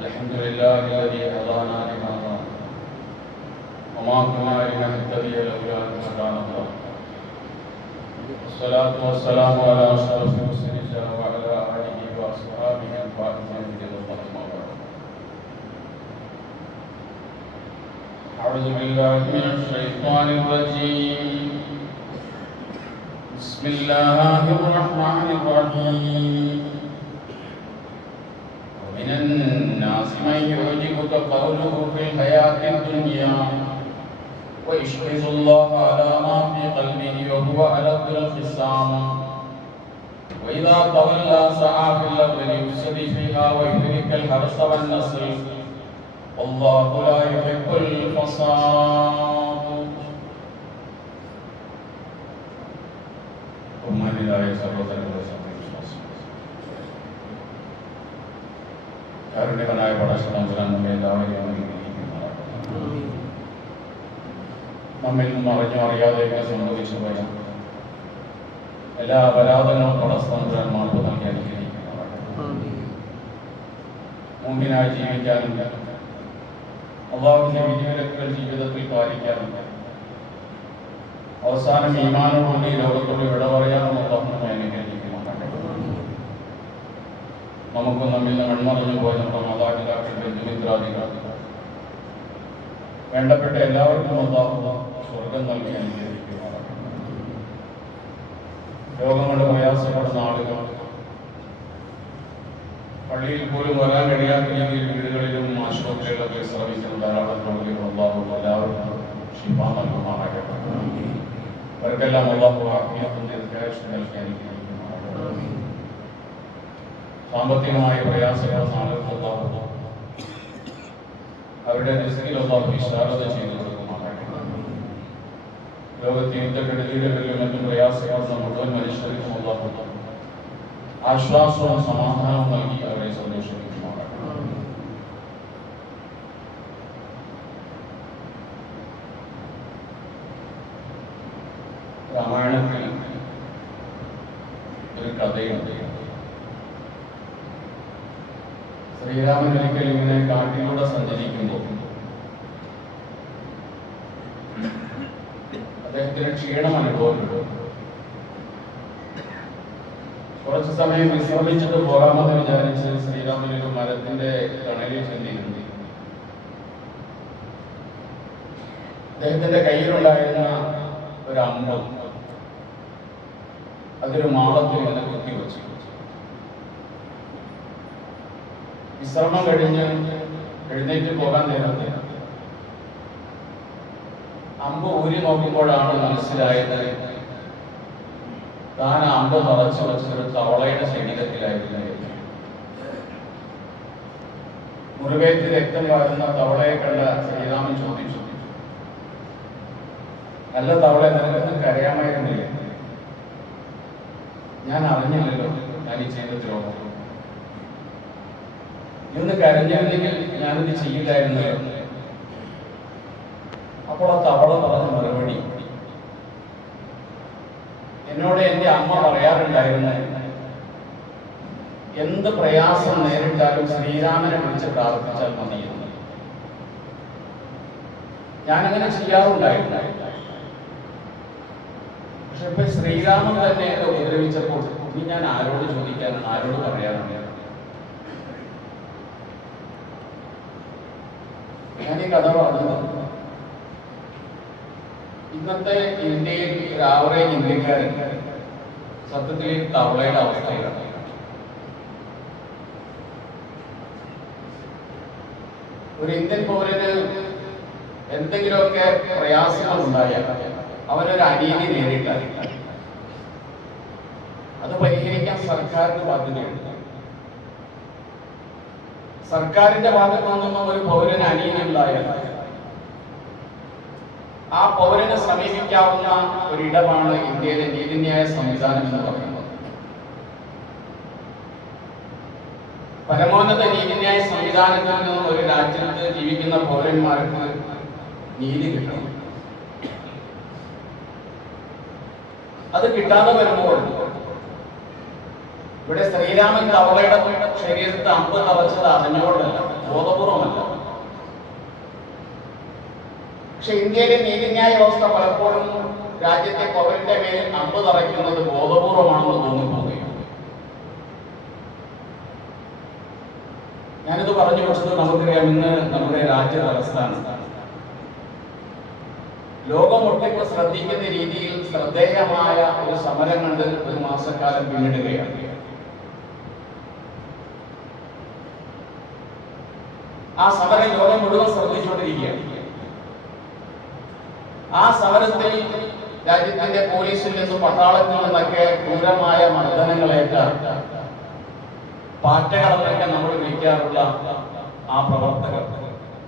الحمد لله الذي هدانا لهذا وما كنا لنهتدي لولا أن هدانا الله. والصلاة والسلام على أشرف رسل الله وعلى آله وأصحابه الفائزين برضا الله. أعوذ بالله من الشيطان الرجيم. بسم الله الرحمن الرحيم. ومن الناس من يعجبك قوله في الحياة الدنيا ويشهد الله على ما في قلبه وهو ألد الخصام وإذا تولى سعى في الأرض ليفسد فيها ويهلك الحرث والنسل والله لا يحب الفساد. ബഹുമാന്യരായ സഹോദരങ്ങളെ സംബന്ധിച്ച് കാരുണ്യവനായ പടച്ചതമ്പുരാൻ നമ്മെ എല്ലാവരെയും അനുഗ്രഹിക്കുന്നതാണ്. നമ്മിൽ നിന്നും അറിഞ്ഞോ അറിയാതെയൊക്കെ സംഭവിച്ചു പോയ എല്ലാ അപരാധങ്ങളും പടച്ചതമ്പുരാൻ മാപ്പ് നൽകി അനുഗ്രഹിക്കുന്നതാണ്. മുമ്പിനായി ജീവിക്കാനും അള്ളാഹുവിന്റെ വിധിവിലക്കുകൾ ജീവിതത്തിൽ പാലിക്കാനും അവസാനം ഈമാനോടുകൂടി ലോകത്തോട് വിട പറയാനും അള്ളാഹു നമ്മെ അനുഗ്രഹിക്കുന്നുണ്ട്. നമുക്ക് നമ്മിൽ നിന്ന് മൺമറഞ്ഞു പോയ നമ്മുടെ മാതാപിതാക്കൾ, ബന്ധുമിത്രാദികൾ, വേണ്ടപ്പെട്ട എല്ലാവർക്കും അള്ളാഹു സ്വർഗം നൽകി അനുഗ്രഹിക്കുന്നതാണ്. രോഗം കൊണ്ട് പ്രയാസപ്പെടുന്ന ആളുകൾ, പള്ളിയിൽ പോലും വരാൻ കഴിയാത്ത രീതിയിൽ വീടുകളിലും ആശുപത്രികളിലൊക്കെ ശ്രമിക്കുന്ന ധാരാളം രോഗികൾ അള്ളാഹു എല്ലാവർക്കും ശിഫ നൽകുമാറാകട്ടെ. അവർക്കെല്ലാം അള്ളാഹു ആഫിയത്തും ദീർഘായുസ്സും നൽകി അനുഗ്രഹിക്കുന്നതാണ്. സാമ്പത്തികമായ പ്രയാസപ്പെടുന്ന ആളുകൾക്ക് അള്ളാഹു അവരുടെ റിസ്കിൽ അള്ളാഹു വിശാലത ചെയ്തു കൊടുക്കുമാറാകട്ടെ. ലോകത്തെ യുദ്ധക്കെടുതികളിലും മറ്റും പ്രയാസപ്പെടുന്ന മുഴുവൻ മനുഷ്യർക്കും അള്ളാഹു ആശ്വാസവും സമാധാനവും നൽകി അവരെ സന്തോഷിപ്പിക്കുമാറാകട്ടെ. രാമായണത്തിൽ ഒരു കഥയുണ്ട്. ശ്രീരാമൻ ഒരിക്കൽ ഇങ്ങനെ കാട്ടിലൂടെ സഞ്ചരിക്കുമ്പോൾ അദ്ദേഹത്തിന് ക്ഷീണം അനുഭവപ്പെട്ടു. കുറച്ചു സമയം വിശ്രമിച്ചിട്ട് പോകാമെന്ന് വിചാരിച്ച് ശ്രീരാമൻ ഒരു മരത്തിന്റെ തണലിൽ ചെന്നിരുന്നു. അദ്ദേഹത്തിന്റെ കയ്യിലുണ്ടായിരുന്ന ഒരു അമ്പം അതൊരു മാളത്തിൽ ഇങ്ങനെ കുത്തിവെച്ചു. വിശ്രമം കഴിഞ്ഞ് എഴുന്നേറ്റ് പോകാൻ നേരത്തെ അമ്പ് ഊരി നോക്കുമ്പോഴാണ് മനസ്സിലായത് താൻ അമ്പ് തറച്ചു വെച്ചൊരു തവളയുടെ ശരീരത്തിലായിരുന്നു. മുറിവേറ്റ് രക്തം വാരുന്ന തവളയെ കണ്ട ശ്രീരാമൻ ചോദിച്ചു, നല്ല തവള, നിനക്കൊന്നും കരയാമായിരുന്നില്ലേ? ഞാൻ അറിഞ്ഞില്ലല്ലോ ഞാൻ ഈ ചെയ്ത ദ്രോഹം. ഇന്ന് കരഞ്ഞിരുന്നെങ്കിൽ ഞാനിത് ചെയ്യില്ലായിരുന്നല്ലോ. അപ്പോൾ ആ തവള പറഞ്ഞ മറുപടി, എന്നോട് എന്റെ അമ്മ പറയാറുണ്ടായിരുന്നു, എന്ത് പ്രയാസം നേരിട്ടാലും ശ്രീരാമനെ വിളിച്ച് പ്രാർത്ഥിച്ചാൽ മതിയെന്ന്. ഞാനങ്ങനെ ചെയ്യാറുണ്ടായിരുന്നു. പക്ഷെ ഇപ്പൊ ശ്രീരാമൻ തന്നെ ഉപദ്രവിച്ചപ്പോൾ ഇനി ഞാൻ ആരോട് ചോദിക്കാനാണ്, ആരോട് പറയാനാണ്? ഞാൻ ഈ കഥ പറഞ്ഞത് ഇന്നത്തെ ഇന്ത്യയിൽ ഒരു ആവറേജ് ഇന്ത്യക്കാരൻ സത്യത്തിൽ തവളയുടെ അവസ്ഥയിലാണ്. ഒരു ഇന്ത്യൻ പൗരന് എന്തെങ്കിലുമൊക്കെ പ്രയാസങ്ങൾ ഉണ്ടായാൽ അവനൊരു അനീതി നേരിട്ടാൽ അത് പരിഹരിക്കാൻ സർക്കാരിന് ബാധ്യതയുണ്ട്. സർക്കാരിന്റെ ഭാഗത്തു നിന്നും ഒരു പൗരന് അനീതി ഉണ്ടായാൽ ആ പൗരനെ സമീപിക്കാവുന്ന ഒരിടമാണ് ഇന്ത്യയിലെ നീതിന്യായ സംവിധാനം എന്ന് പറയുന്നത്. പരമോന്നത നീതിന്യായ സംവിധാനത്തിൽ നിന്നും ഒരു രാജ്യത്ത് ജീവിക്കുന്ന പൗരന്മാർക്ക് നീതി കിട്ടണം. അത് കിട്ടാതെ വരുമ്പോൾ ഇവിടെ ശ്രീരാമൻ തവളയുടെ ശരീരത്തെ അമ്പ് തറച്ചത് അറിഞ്ഞുകൊണ്ടല്ല, ബോധപൂർവമല്ല. പക്ഷെ ഇന്ത്യയിലെ നീതിന്യായ വ്യവസ്ഥ പലപ്പോഴും രാജ്യത്തെ പൗരന്റെ മേൽ അമ്പ് തറയ്ക്കുന്നത് ബോധപൂർവമാണെന്ന് തോന്നിപ്പോവുകയാണ്. ഞാനിത് പറഞ്ഞു വെച്ചത് നമുക്കറിയാം, ഇന്ന് നമ്മുടെ രാജ്യ തലസ്ഥാനം ലോകമൊട്ടിപ്പ് ശ്രദ്ധിക്കുന്ന രീതിയിൽ ശ്രദ്ധേയമായ ഒരു സമരം കണ്ട് ഒരു മാസക്കാലം പിന്നിടുകയാണ്. ആ സമരം ലോകം മുഴുവൻ ശ്രദ്ധിച്ചുകൊണ്ടിരിക്കുകയാണ്. ആ സമരത്തിൽ രാജ്യത്തിന്റെ പോലീസിൽ നിന്നും പട്ടാളത്തിൽ നിന്നൊക്കെ ക്രൂരമായ മർദ്ദനങ്ങളേറ്റ പാറ്റകളെന്നൊക്കെ നമ്മൾ വിളിക്കാറുള്ള ആ പ്രവർത്തകർ,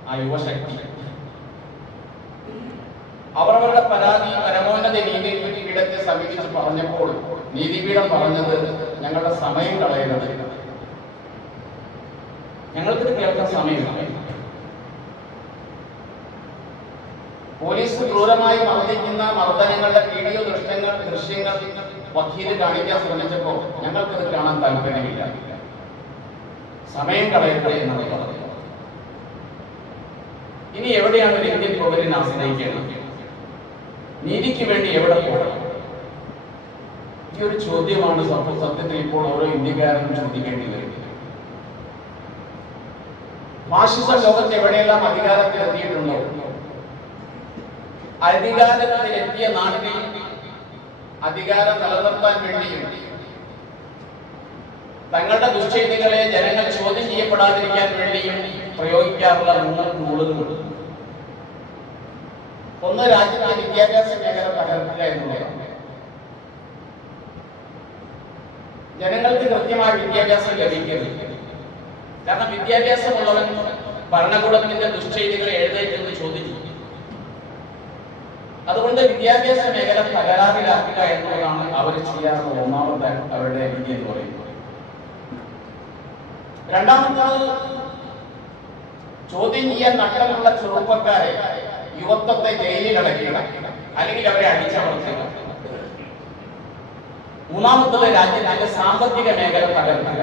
ആ യുവശക്തി, അവരവരുടെ പരാതി പരമോന്നത നീതിപീഠത്തെ സമീപിച്ച് പറഞ്ഞപ്പോൾ നീതിപീഠം പറഞ്ഞത്, ഞങ്ങളുടെ സമയം കളയരുത്, ഞങ്ങൾക്കിത് കേൾക്കാൻ സമയമില്ല. പോലീസ് ക്രൂരമായി മർദ്ദിക്കുന്ന മർദ്ദനങ്ങളുടെ വീഡിയോ ദൃശ്യങ്ങൾ വക്കീല് കാണിക്കാൻ ശ്രമിച്ചപ്പോൾ ഞങ്ങൾക്കിത് കാണാൻ താല്പര്യമില്ല, സമയം കളയരുത് എന്നാണ് പറഞ്ഞത്. ഇനി എവിടെയാണ് ഒരു ഇന്ത്യൻ പൗരനെ ആശ്രയിക്കേണ്ടത്? നീതിക്ക് വേണ്ടി എവിടെ പോകണം? ഈ ഒരു ചോദ്യമാണ് സത്യത്തിൽ ഇപ്പോൾ ഓരോ ഇന്ത്യക്കാരനും ചോദിക്കേണ്ടി വരുന്നത്. ഫാഷിസം ലോകത്ത് എവിടെയെല്ലാം അധികാരത്തിലെത്തിയിട്ടുണ്ടോ, അധികാരത്തിലെത്തിയ നാട്ടിൽ അധികാരം നിലനിർത്താൻ വേണ്ടിയും തങ്ങളുടെ ദുശ്ചെയ്തികളെ ജനങ്ങൾ ചോദ്യം ചെയ്യപ്പെടാതിരിക്കാൻ വേണ്ടിയും പ്രയോഗിക്കാറുള്ള 3 ടൂളുകളുണ്ട്. ഒന്ന്, രാജ്യത്തെ വിദ്യാഭ്യാസ മേഖല തകർക്കുക എന്നുള്ളതാണ്. ജനങ്ങൾക്ക് കൃത്യമായ വിദ്യാഭ്യാസം ലഭിക്കരുത്. കാരണം വിദ്യാഭ്യാസമുള്ളവൻ ഭരണകൂടത്തിന്റെ ദുശ്ചെയ്തികളെ എഴുന്നേറ്റെന്ന് ചോദ്യം ചെയ്യും. അതുകൊണ്ട് വിദ്യാഭ്യാസ മേഖല തകരാറിലാക്കുക എന്നുള്ളതാണ് അവർ ചെയ്യാറുള്ള ഒന്നാമത്തെ അവരുടെ രീതി എന്ന് പറയുന്നത്. രണ്ടാമത്തത്, ചോദ്യം ചെയ്യാൻ നട്ടലുള്ള ചെറുപ്പക്കാരെ, യുവത്വത്തെ ജയിലിൽ അടയ്ക്കുക, അല്ലെങ്കിൽ അവരെ അടിച്ചമർത്തുക. മൂന്നാമത്തത്, രാജ്യത്തിന്റെ സാമ്പത്തിക മേഖല തകർക്കുക.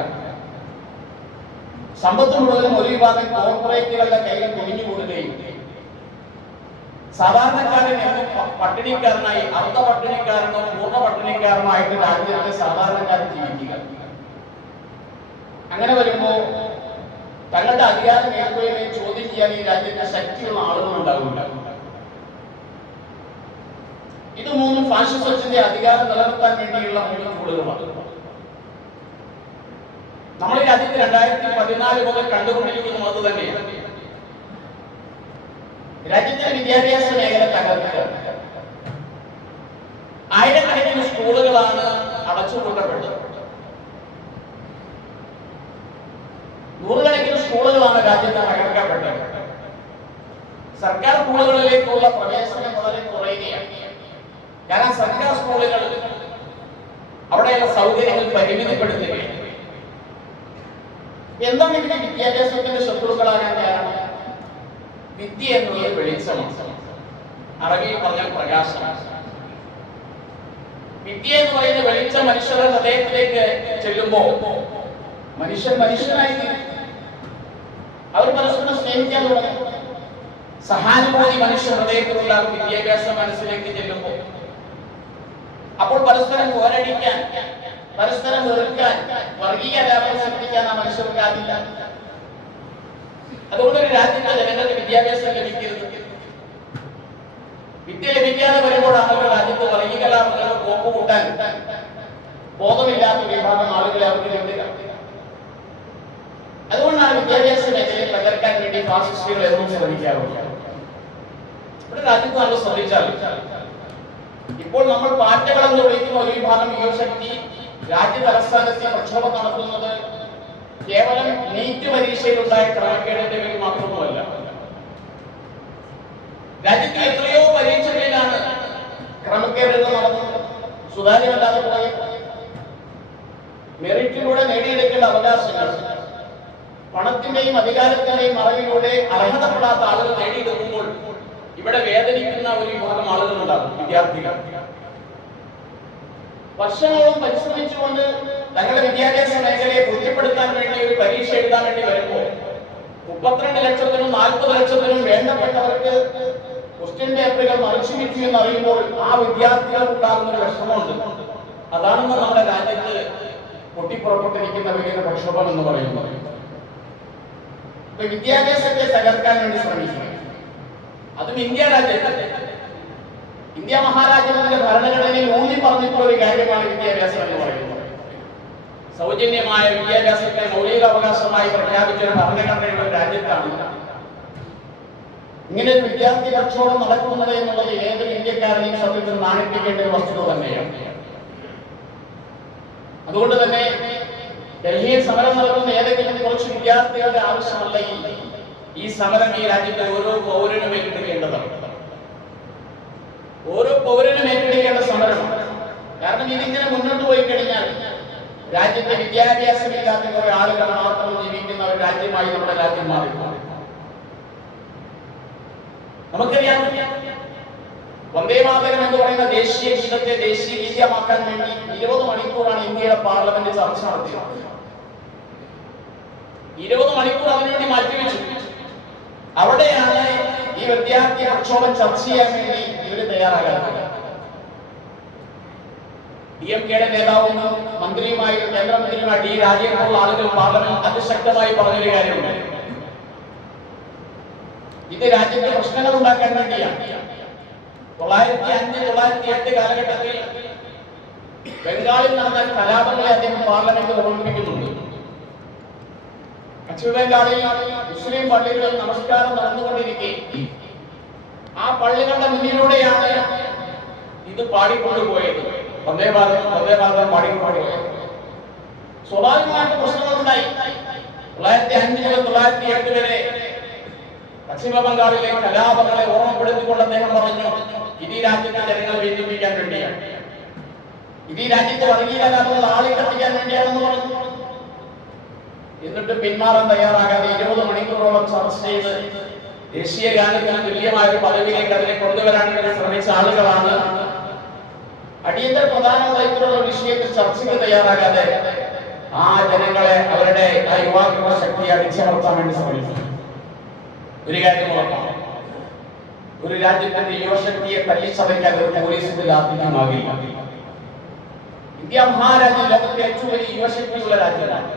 സമ്പത്ത് മുഴുവനും ഒരു വിഭാഗം കോർപ്പറേറ്റുകളുടെ കയ്യിൽ കുഞ്ഞുകൂടുകയും സാധാരണക്കാരൻ പട്ടിണിക്കാരനായി, അർദ്ധ പട്ടിണിക്കാരനോ പൂർണ്ണ പട്ടിണിക്കാരനോ ആയിട്ട് രാജ്യത്തെ സാധാരണക്കാരൻ ജീവിക്കുക. അങ്ങനെ വരുമ്പോ തങ്ങളുടെ അധികാര മേഖലയെ ചോദ്യം ചെയ്യാൻ ഈ രാജ്യത്തെ ശക്തിയുള്ള ആളുകൾ ഉണ്ടാവില്ല. ഇത് 3 ഫാഷിസത്തിന്റെ അധികാരം നിലനിർത്താൻ വേണ്ടിയുള്ള 3 ടൂളുകളാണ്. നമ്മൾ ഈ രാജ്യത്ത് 2014 മുതൽ കണ്ടുകൊണ്ടിരിക്കുന്നത് അത് തന്നെയാണ്. രാജ്യത്തെ വിദ്യാഭ്യാസ മേഖല തകർക്കുക. ആയിരക്കണക്കിന് സ്കൂളുകളാണ് അടച്ചുപൂട്ടപ്പെട്ടത്. നൂറുകണക്കിന് സ്കൂളുകളാണ് രാജ്യത്ത് തകർക്കപ്പെട്ടത്. സർക്കാർ സ്കൂളുകളിലേക്കുള്ള പ്രവേശനം വളരെ കുറയുകയാണ്. കാരണം സർക്കാർ സ്കൂളുകൾ അവിടെയുള്ള സൗകര്യങ്ങൾ പരിമിതപ്പെടുത്തുകയാണ്. എന്താണ് ഇതിന്റെ വിദ്യാഭ്യാസത്തിന്റെ ശത്രുക്കളാകാൻ കാരണം? വിദ്യ എന്നുള്ളത് വെളിച്ചമാണ്, അറബിയിൽ പറഞ്ഞാൽ പ്രകാശം. വിദ്യ എന്ന് പറയുന്ന വെളിച്ചം മനുഷ്യരുടെ ഹൃദയത്തിലേക്ക് ചെല്ലുമ്പോ മനുഷ്യനായി അവർ പരസ്പരം സ്നേഹിക്കാൻ തുടങ്ങും. സഹാനുഭൂതി മനുഷ്യ ഹൃദയത്തിലുള്ള വിദ്യാഭ്യാസ മനസ്സിലേക്ക് ചെല്ലുമ്പോൾ അപ്പോൾ പരസ്പരം പോരടിക്കാൻ, പരസ്പരം വെറുക്കാൻ, വർഗീയ കലാപം സൃഷ്ടിക്കാൻ ആ മനുഷ്യർക്കാകില്ല. അതുകൊണ്ട് ഒരു രാജ്യത്തെ ജനങ്ങൾക്ക് വിദ്യാഭ്യാസം ലഭിക്കരുത്. വിദ്യ ലഭിക്കാതെ വരുമ്പോഴാണ് ഒരു രാജ്യത്ത് വർഗീയ കലാപങ്ങൾ കോപ്പ് കൂട്ടാൻ ബോധമില്ലാത്ത വിഭാഗം ആളുകളെ അവർക്ക് ലഭിക്കുക. അതുകൊണ്ടാണ് വിദ്യാഭ്യാസ മേഖലയെ തകർക്കാൻ വേണ്ടി ഫാസിസ്റ്റുകൾ എന്നും ശ്രമിക്കാറുള്ളത്. ഇവിടെ രാജ്യത്ത് നമ്മൾ ശ്രദ്ധിച്ചാൽ ഇപ്പോൾ നമ്മൾ പാറ്റകളെന്ന് വിളിക്കുന്ന ഒരു വിഭാഗം യുവശക്തി രാജ്യ തലസ്ഥാനത്തെ പ്രക്ഷോഭം നടത്തുന്നത് കേവലം നീറ്റ് പരീക്ഷയിലുണ്ടായ ക്രമക്കേടിന്റെ പേരിൽ മാത്രമൊന്നുമല്ല. രാജ്യത്തെ എത്രയോ പരീക്ഷകളിലാണ് ക്രമക്കേടുകൾ നടന്നത്. സുതാര്യമല്ലാതെ പോയ മെറിറ്റിലൂടെ നേടിയെടുക്കേണ്ട അവകാശങ്ങൾ പണത്തിന്റെയും അധികാരത്തിന്റെയും മറവിലൂടെ അർഹതപ്പെടാത്ത ആളുകൾ നേടിയെടുക്കുമ്പോൾ ഇവിടെ വേദനിക്കുന്ന ഒരു വിഭാഗം ആളുകളുണ്ടാകും, വിദ്യാർത്ഥികൾ. വർഷങ്ങളോളം പരിശ്രമിച്ചുകൊണ്ട് തങ്ങളുടെ വിദ്യാഭ്യാസ മേഖലയെ പുഷ്ടിപ്പെടുത്താൻ വേണ്ടി ഒരു പരീക്ഷ എഴുതാൻ വേണ്ടി വരുമ്പോൾ 32 ലക്ഷത്തിനും 40 ലക്ഷത്തിനും വേണ്ടപ്പെട്ടവർക്ക് ക്വസ്റ്റ്യൻ പേപ്പറുകൾ മറിച്ചു വിറ്റു എന്ന് അറിയുമ്പോൾ ആ വിദ്യാർത്ഥികൾക്ക് ഉണ്ടാകുന്ന ഒരു വിഷമമുണ്ട്. അതാണെന്ന് നമ്മുടെ രാജ്യത്ത് പൊട്ടിപ്പുറപ്പെട്ടിരിക്കുന്ന വലിയൊരു പ്രക്ഷോഭം എന്ന് പറയുന്നത്. വിദ്യാഭ്യാസത്തെ തകർക്കാൻ വേണ്ടി ശ്രമിക്കുക, അതും ഇന്ത്യ രാജ്യത്തെ. ഇന്ത്യ മഹാരാജ്യത്തിന്റെ ഭരണഘടനയിൽ ഊന്നി പറഞ്ഞിട്ടുള്ള ഒരു കാര്യമാണ് വിദ്യാഭ്യാസം എന്ന് പറയുന്നത്. സൗജന്യമായ വിദ്യാഭ്യാസത്തെ മൗലിക അവകാശമായി പ്രഖ്യാപിച്ച ഒരു ഭരണഘടനയുള്ള ഒരു രാജ്യത്താണ് ഇങ്ങനെ ഒരു വിദ്യാർത്ഥി പ്രക്ഷോഭം നടക്കുന്നത് എന്നുള്ളത് ഏതൊരു ഇന്ത്യക്കാരനെയും സത്യത്തിൽ നാണിപ്പിക്കേണ്ട ഒരു വസ്തുത തന്നെയാണ്. അതുകൊണ്ട് തന്നെ ഡൽഹിയിൽ സമരം നടക്കുന്ന ഏതെങ്കിലും കുറച്ച് വിദ്യാർത്ഥികളുടെ ആവശ്യമല്ലെങ്കിൽ ഈ സമരം ഈ രാജ്യത്തെ ഓരോ പൗരനും ഏറ്റെടുക്കേണ്ടതാണ്. ഓരോ പൗരനും ഏറ്റെടുക്കേണ്ട സമരമാണ്. കാരണം ഇതിങ്ങനെ മുന്നോട്ട് പോയി കഴിഞ്ഞാൽ രാജ്യത്തെ വിദ്യാഭ്യാസമില്ലാത്ത കുറെ ആളുകൾ മാത്രം ജീവിക്കുന്ന ഒരു രാജ്യമായി നമ്മുടെ രാജ്യം മാറി. നമുക്കറിയാം, വന്ദേമാതരം എന്ന് പറയുന്ന ദേശീയ ഗീതത്തെ ദേശീയ ഗീതമാക്കാൻ വേണ്ടി 20 മണിക്കൂറാണ് ഇന്ത്യയുടെ പാർലമെന്റ് ചർച്ച നടത്തിയത്. 20 മണിക്കൂർ അതിനുവേണ്ടി മാറ്റിവെച്ചു. അവിടെയാണ് ഈ വിദ്യാർത്ഥി പ്രക്ഷോഭം ചർച്ച ചെയ്യാൻ വേണ്ടി ഇവര് തയ്യാറാകാത്തത്. DMK-യുടെ നേതാവും മന്ത്രിയുമായി കേന്ദ്രമന്ത്രിയുമായി ഡി രാജേന്ദ്രനുള്ള ആളുകൾ പാർലമെന്റ് അതിശക്തമായി പറഞ്ഞൊരു കാര്യമുണ്ട്. ഇത് രാജ്യത്തെ പ്രശ്നങ്ങൾ ഉണ്ടാക്കാൻ വേണ്ടിയാണ്. 1905-1908 കാലഘട്ടത്തിൽ ബംഗാളിൽ നടന്ന കലാപങ്ങളെ അദ്ദേഹം പാർലമെന്റിൽ ഓർമ്മിപ്പിക്കുന്നുണ്ട്. പശ്ചിമ ബംഗാളിൽ മുസ്ലിം പള്ളികളിൽ നമസ്കാരം നടന്നുകൊണ്ടിരിക്കെ ആ പള്ളികളുടെ മുന്നിലൂടെയാണ് ഇത് പാടിക്കൊണ്ടുപോയത്. വന്ദേ ഭാരതം പാടിക്കൊണ്ടുപോയത്. സ്വാഭാവികമായിട്ട് പ്രശ്നങ്ങളുണ്ടായി. 1905 മുതൽ 1908 വരെ പശ്ചിമ ബംഗാളിലെ കലാപങ്ങളെ ഓർമ്മപ്പെടുത്തിക്കൊണ്ട് അദ്ദേഹം പറഞ്ഞു, ഇത് ഈ രാജ്യത്തെ ജനങ്ങളെ ഭിന്നിപ്പിക്കാൻ വേണ്ടിയാണ്, ഇത് ഈ രാജ്യത്തെ വർഗീയതകൾ ആളി കത്തിക്കാൻ വേണ്ടിയാണെന്ന് പറഞ്ഞു. എന്നിട്ട് പിന്മാറാൻ തയ്യാറാകാതെ 20 മണിക്കൂറോളം ചർച്ച ചെയ്ത് ദേശീയ ഗാനത്തിന് തുല്യമായ ഒരു പദവിയിലേക്ക് അതിനെ കൊണ്ടുവരാൻ വേണ്ടി ശ്രമിച്ച ആളുകളാണ് അടിയന്തര പ്രധാനമുള്ള ഇത്തരമുള്ള വിഷയത്തിൽ ചർച്ചയ്ക്ക് തയ്യാറാകാതെ ആ ജനങ്ങളെ, അവരുടെ ആ യുവാക്കളുടെ ശക്തിയെ അടിച്ചമർത്താൻ വേണ്ടി ശ്രമിച്ചു. ഒരു കാര്യം ഉറപ്പാണ്, ഒരു രാജ്യത്തിന്റെ യുവശക്തിയെ തല്ലിച്ചതയ്ക്കാൻ ഒരു പോലീസിന്റെ ലാഭ്യമാകില്ല. ഇന്ത്യ മഹാരാജ്യം ലോകത്തെ ഏറ്റവും വലിയ യുവശക്തിയുള്ള രാജ്യമാണ്.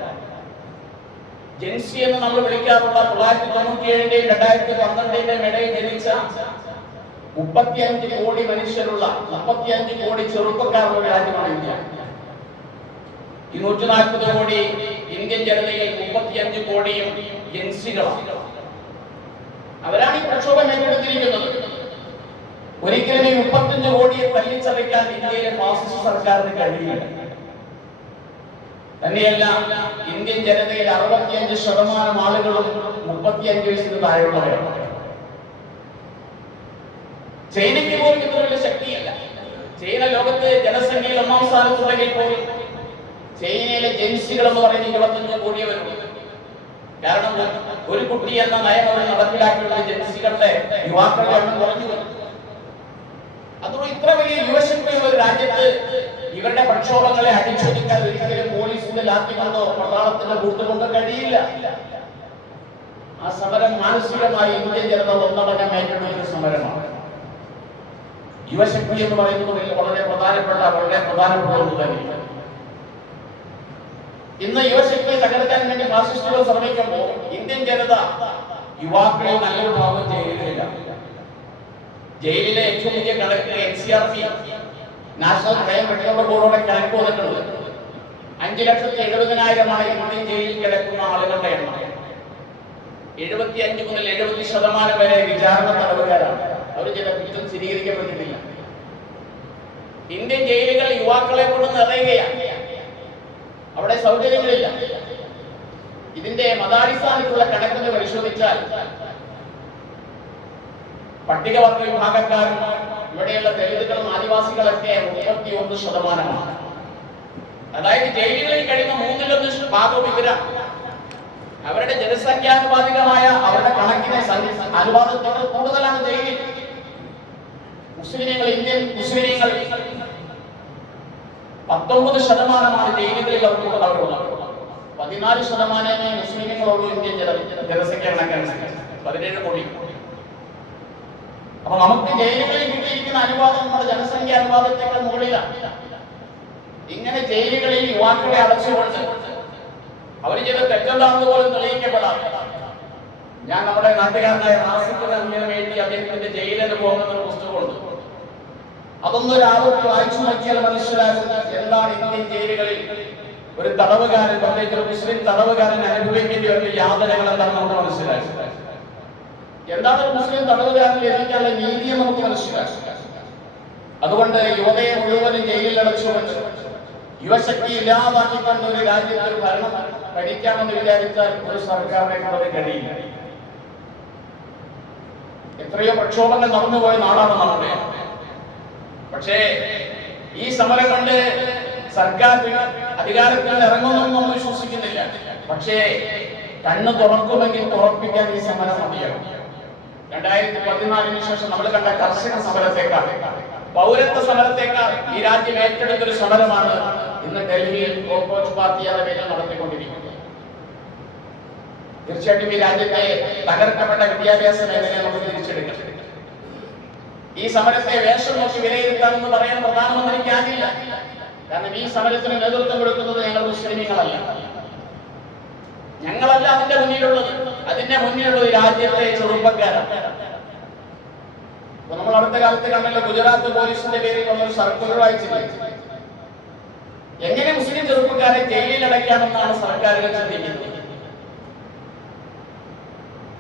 ജെൻസി എന്ന് നമ്മൾ വിളിക്കാറുള്ള 1997-ന്റെയും 2012-ന്റെയും ഇടയിൽ ജനിച്ച 35 കോടി മനുഷ്യരുള്ള 35 കോടി ചെറുപ്പക്കാരുള്ള ഒരു രാജ്യമാണ് ഇന്ത്യ. ഈ 140 കോടി ഇന്ത്യൻ ജനതയിൽ 35 കോടിയും ജെൻസികളാണ്. അവരാണ് ഈ പ്രക്ഷോഭം ഏറ്റെടുത്തിരിക്കുന്നത്. ഒരിക്കലും ഈ 35 കോടിയെ തല്ലിച്ചതയ്ക്കാൻ ഇന്ത്യയിലെ ഫാസിസ്റ്റ് സർക്കാരിന് കഴിയില്ല. തന്നെയല്ല, ഇന്ത്യൻ ജനതയിൽ 65% ആളുകളും 35 വയസ്സിന് താഴെയുള്ളവരാണ്. ചൈനയ്ക്ക് പോലും ഇത്ര വലിയ ശക്തിയില്ല. ചൈന ലോകത്ത് ജനസംഖ്യയിൽ 1-ാം സ്ഥാനത്തുണ്ടെങ്കിൽ പോലും ചൈനയിലെ ജെൻസികൾ എന്ന് പറയുന്ന 25 കോടിയെ വരുന്നു. കാരണം ഒരു കുട്ടി എന്ന നയം അവർ നടപ്പിലാക്കിയുള്ള ജെൻസികളുടെ യുവാക്കളുടെ എണ്ണം കുറഞ്ഞു വന്നു. അതുകൊണ്ട് ഇത്ര വലിയ യുവശക്തിയുള്ള ഒരു രാജ്യത്ത് ഇവരുടെ പ്രക്ഷോഭങ്ങളെ അടിച്ചൊതുക്കാൻ ഒരിക്കലും പോലീസിന്റെ ലാത്തി കൊണ്ടോ പട്ടാളത്തിന്റെ ബൂട്ട് കൊണ്ടോ കഴിയില്ല. ആ സമരം മാനസികമായി ഇന്ത്യൻ ജനത ഒന്നടങ്കം ഏറ്റെടുക്കുന്ന സമരമാണ്. യുവശക്തി എന്ന് പറയുന്നത് വളരെ പ്രധാനപ്പെട്ട ഒന്ന് തന്നെ. ഇന്ന് യുവശക്തിയെ തകർക്കാൻ വേണ്ടി ഫാസിസ്റ്റുകൾ ശ്രമിക്കുമ്പോൾ ഇന്ത്യൻ ജനത യുവാക്കളിൽ നല്ലൊരു ഭാഗം ജയിലിലാണ്. ജയിലിലെ ഏറ്റവും വലിയ കണക്ക് NCRP നാഷണൽ ക്രൈം റിക്കവറി ബോർഡോടെ കണക്ക് വന്നിട്ടുണ്ട്. 5,70,000 ഇന്ത്യൻ ജയിലിൽ കിടക്കുന്ന ആളുകളുടെ എണ്ണം. 75 മുതൽ 70% വരെ വിചാരണ തടവുകാരാണ്. അവർ ചില കുറ്റം സ്ഥിരീകരിക്കപ്പെട്ടിട്ടില്ല. ഇന്ത്യൻ ജയിലുകൾ യുവാക്കളെ കൊണ്ട് നിറയുകയാണ്. അവിടെ സൗകര്യങ്ങളില്ല. ഇതിന്റെ മതാടിസ്ഥാനത്തിലുള്ള കണക്കെന്ന് പരിശോധിച്ചാൽ പട്ടികവർഗ വിഭാഗക്കാരും ഇവിടെയുള്ള ദളിതുകളും ആദിവാസികളൊക്കെ 31%. അതായത് ജയിലുകളിൽ കഴിയുന്ന 1/3 ഭാഗവും ഇവരാണ്. അവരുടെ ജനസംഖ്യാനുപാതികമായ അവരുടെ കണക്കിനെ അനുപാതത്തോട് കൂടുതലാണ് ജയിലിൽ മുസ്ലിങ്ങൾ, ഇന്ത്യൻ മുസ്ലിങ്ങൾ. 19% ജയിലുകളിൽ അവരുള്ളത്. 14% മുസ്ലിങ്ങളുള്ളൂ ഇന്ത്യൻ ജനസംഖ്യ കണക്കനുസരിച്ച് 17 കോടി. അപ്പൊ നമുക്ക് ജയിലുകളിൽ കിട്ടിയിരിക്കുന്ന അനുപാതം നമ്മുടെ ജനസംഖ്യ അനുപാതത്തേക്കാൾ മുകളിലാണ്. ഇങ്ങനെ ജയിലുകളിൽ യുവാക്കളെ അടച്ചുകൊണ്ട് അവർ ചെയ്ത തെറ്റെന്താണെന്ന് പോലും തെളിയിക്കപ്പെടാം. ഞാൻ നമ്മുടെ നാട്ടുകാരനായ റാസിഖിന് വേണ്ടി അദ്ദേഹത്തിന്റെ ജയിലനുഭവം എന്നൊരു പുസ്തകമുണ്ട്. അതൊന്നും ഒരാൾക്ക് വായിച്ചു നോക്കിയാൽ മനസ്സിലാകും എന്താണ് ഇന്ത്യൻ ജയിലുകളിൽ ഒരു തടവുകാരൻ, പ്രത്യേകിച്ച് ഒരു മുസ്ലിം തടവുകാരൻ അനുഭവിക്കേണ്ടി വരുന്ന യാതനകൾ എന്താണെന്ന് നമുക്ക് മനസ്സിലാകും. എന്താണ് ഒരു മുസ്ലിം തടവുകാരൻ ലഭിക്കാനുള്ള നീതിയെ നമുക്ക് മനസ്സിലാകും. അതുകൊണ്ട് യുവതയെ മുഴുവനും ജയിലിൽ അടച്ചുകൊണ്ട് യുവശക്തി ഇല്ലാതാക്കിക്കൊണ്ട് ഒരു രാജ്യത്ത് ഒരു ഭരണം ഭരിക്കാമെന്ന് വിചാരിച്ചാൽ ഒരു സർക്കാരിനെ കൊണ്ട് കഴിയില്ല. എത്രയോ പ്രക്ഷോഭങ്ങൾ നടന്നുപോയ നാടാണ് നമ്മുടെ. പക്ഷേ ഈ സമരം കൊണ്ട് സർക്കാർ അധികാരത്തിൽ ഇറങ്ങുമെന്നും നമ്മൾ വിശ്വസിക്കുന്നില്ല. പക്ഷേ കണ്ണ് തുറക്കുമെങ്കിൽ തുറപ്പിക്കാൻ ഈ സമരം മതിയാകും. 2014 ശേഷം നമ്മൾ കണ്ട കർഷക സമരത്തെക്കാൾ, പൗരത്വ സമരത്തെക്കാൾ ഈ രാജ്യം ഏറ്റെടുത്തൊരു സമരമാണ് ഇന്ന് ഡൽഹിയിൽ കോക്രോച്ച് പാർട്ടി എന്ന പേരിൽ നടത്തിക്കൊണ്ടിരിക്കുന്നത്. തീർച്ചയായിട്ടും ഈ രാജ്യത്തെ തകർക്കപ്പെട്ട വിദ്യാഭ്യാസ മേഖലയെ നമുക്ക് തിരിച്ചെടുക്കണം. ഈ സമരത്തെ വേഷം നോക്കി വിലയിരുത്താമെന്ന് പറയാൻ പ്രധാനമന്ത്രിക്കാകില്ല. കാരണം ഈ സമരത്തിന് നേതൃത്വം കൊടുക്കുന്നത് ഞങ്ങൾ മുസ്ലിമീങ്ങളല്ല. ഞങ്ങളല്ല അതിന്റെ മുന്നിലുള്ളത്. അതിന്റെ മുന്നിലുള്ളത് രാജ്യത്തെ ചെറുപ്പക്കാരാണ്. നമ്മൾ അടുത്ത കാലത്ത് കണ്ടല്ലോ, ഗുജറാത്ത് പോലീസിന്റെ പേരിൽ വന്നൊരു സർക്കുലർ വായിച്ചില്ലേ? എങ്ങനെ മുസ്ലിം ചെറുപ്പക്കാരെ ജയിലിൽ അടയ്ക്കാമെന്നാണ് സർക്കാരുകൾ ചിന്തിക്കുന്നത്.